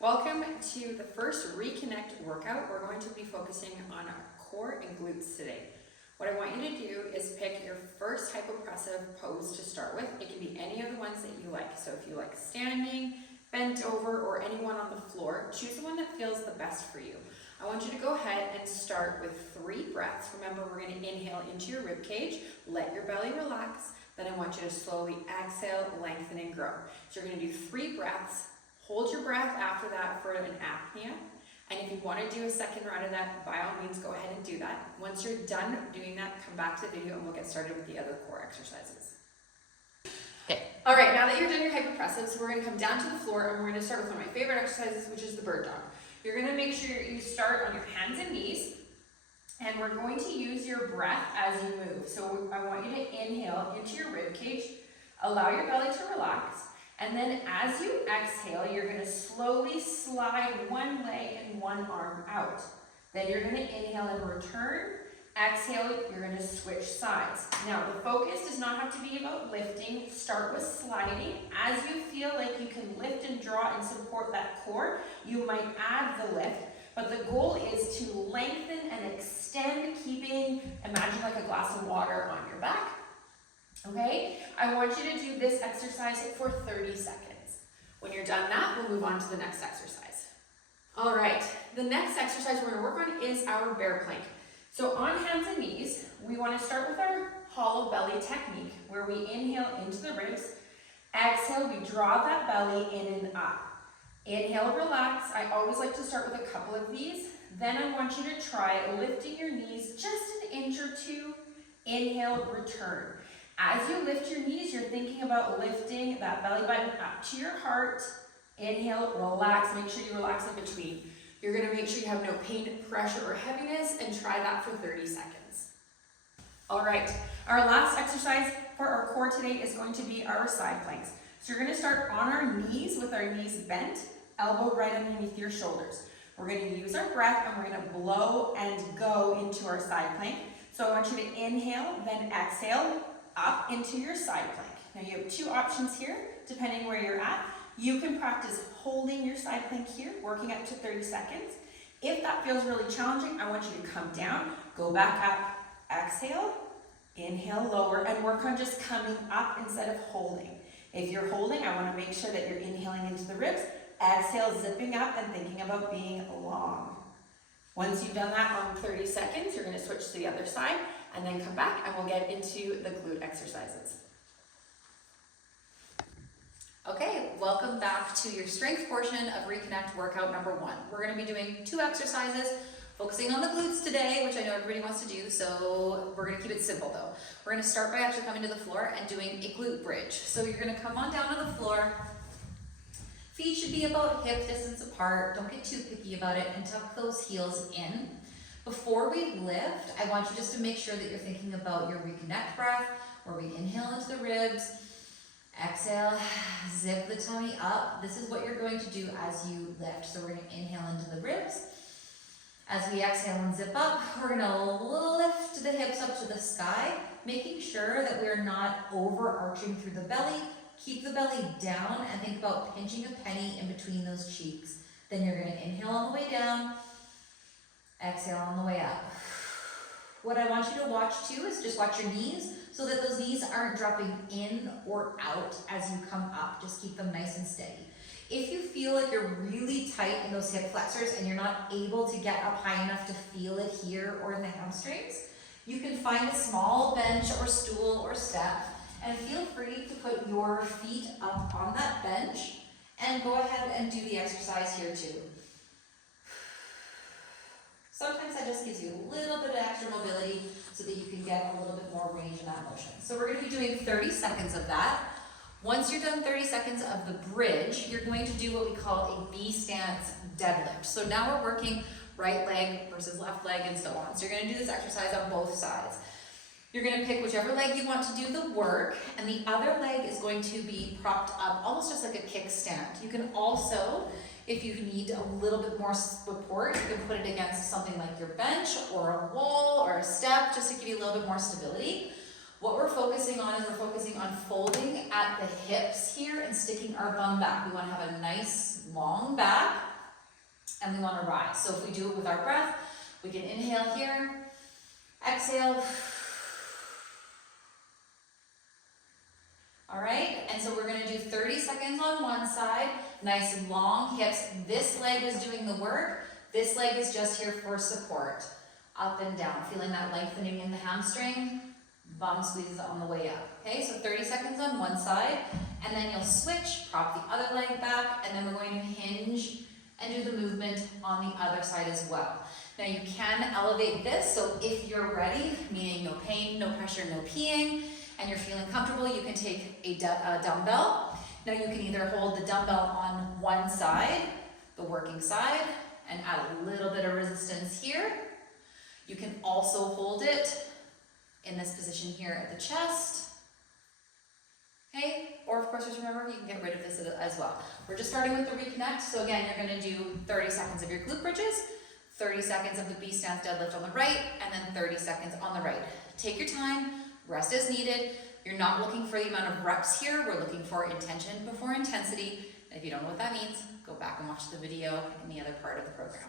Welcome to the first Reconnect workout. We're going to be focusing on our core and glutes today. What I want you to do is pick your first hypopressive pose to start with. It can be any of the ones that you like. So if you like standing, bent over, or anyone on the floor, choose the one that feels the best for you. I want you to go ahead and start with 3 breaths. Remember, we're going to inhale into your rib cage, let your belly relax. Then I want you to slowly exhale, lengthen, and grow. So you're going to do 3 breaths. Hold your breath after that for an apnea. And if you want to do a second round of that, by all means, go ahead and do that. Once you're done doing that, come back to the video and we'll get started with the other core exercises. Okay. All right, now that you're done your hypopressive, so we're going to come down to the floor and we're going to start with one of my favorite exercises, which is the bird dog. You're going to make sure you start on your hands and knees, and we're going to use your breath as you move. So I want you to inhale into your rib cage, allow your belly to relax, and then as you exhale, you're going to slowly slide one leg and one arm out. Then you're going to inhale and return. Exhale, you're going to switch sides. Now, the focus does not have to be about lifting. Start with sliding. As you feel like you can lift and draw and support that core, you might add the lift. But the goal is to lengthen and extend, keeping, imagine like a glass of water on your back. Okay, I want you to do this exercise for 30 seconds. When you're done that, we'll move on to the next exercise. All right, the next exercise we're going to work on is our bear plank. So on hands and knees, we want to start with our hollow belly technique, where we inhale into the ribs. Exhale, we draw that belly in and up. Inhale, relax. I always like to start with a couple of these. Then I want you to try lifting your knees just an inch or two. Inhale, return. As you lift your knees, you're thinking about lifting that belly button up to your heart. Inhale, relax. Make sure you relax in between. You're going to make sure you have no pain, pressure, or heaviness, and try that for 30 seconds. All right, our last exercise for our core today is going to be our side planks. So you're going to start on our knees with our knees bent, elbow right underneath your shoulders. We're going to use our breath and we're going to blow and go into our side plank. So I want you to inhale, then exhale up into your side plank. Now you have 2 options here, depending where you're at. You can practice holding your side plank here, working up to 30 seconds. If that feels really challenging, I want you to come down, go back up, exhale, inhale, lower, and work on just coming up instead of holding. If you're holding, I want to make sure that you're inhaling into the ribs, exhale, zipping up and thinking about being long. Once you've done that on 30 seconds, you're going to switch to the other side and then come back and we'll get into the glute exercises. Okay, welcome back to your strength portion of Reconnect workout number 1. We're going to be doing 2 exercises, focusing on the glutes today, which I know everybody wants to do, so we're going to keep it simple though. We're going to start by actually coming to the floor and doing a glute bridge. So you're going to come on down to the floor. Feet should be about hip distance apart. Don't get too picky about it, and tuck those heels in. Before we lift, I want you just to make sure that you're thinking about your Reconnect breath, where we inhale into the ribs. Exhale, zip the tummy up. This is what you're going to do as you lift. So we're going to inhale into the ribs. As we exhale and zip up, we're going to lift the hips up to the sky, making sure that we're not overarching through the belly. Keep the belly down and think about pinching a penny in between those cheeks. Then you're going to inhale on the way down, exhale on the way up. What I want you to watch too is just watch your knees, so that those knees aren't dropping in or out as you come up. Just keep them nice and steady. If you feel like you're really tight in those hip flexors and you're not able to get up high enough to feel it here or in the hamstrings, you can find a small bench or stool or step, and feel free to put your feet up on that bench and go ahead and do the exercise here too. Sometimes that just gives you a little bit of extra mobility so that you can get a little bit more range in that motion. So we're going to be doing 30 seconds of that. Once you're done 30 seconds of the bridge, you're going to do what we call a V stance deadlift. So now we're working right leg versus left leg and so on. So you're going to do this exercise on both sides. You're going to pick whichever leg you want to do the work, and the other leg is going to be propped up, almost just like a kickstand. You can also, if you need a little bit more support, you can put it against something like your bench or a wall or a step, just to give you a little bit more stability. What we're focusing on is we're focusing on folding at the hips here and sticking our bum back. We want to have a nice long back. and we want to rise. So if we do it with our breath, we can inhale here, exhale. All right, and so we're going to do 30 seconds on one side, nice long hips. This leg is doing the work. This leg is just here for support. Up and down, feeling that lengthening in the hamstring. Bum squeezes on the way up. Okay, so 30 seconds on one side, and then you'll switch, prop the other leg back, and then we're going to hinge and do the movement on the other side as well. Now you can elevate this, so if you're ready, meaning no pain, no pressure, no peeing, and you're feeling comfortable, you can take a dumbbell. Now you can either hold the dumbbell on one side, the working side, and add a little bit of resistance here. You can also hold it in this position here at the chest. Okay, or of course just remember, you can get rid of this as well. We're just starting with the reconnect, so again, you're gonna do 30 seconds of your glute bridges, 30 seconds of the B stance deadlift on the right, and then 30 seconds on the right. Take your time, rest as needed. You're not looking for the amount of reps here, we're looking for intention before intensity. And if you don't know what that means, go back and watch the video in the other part of the program.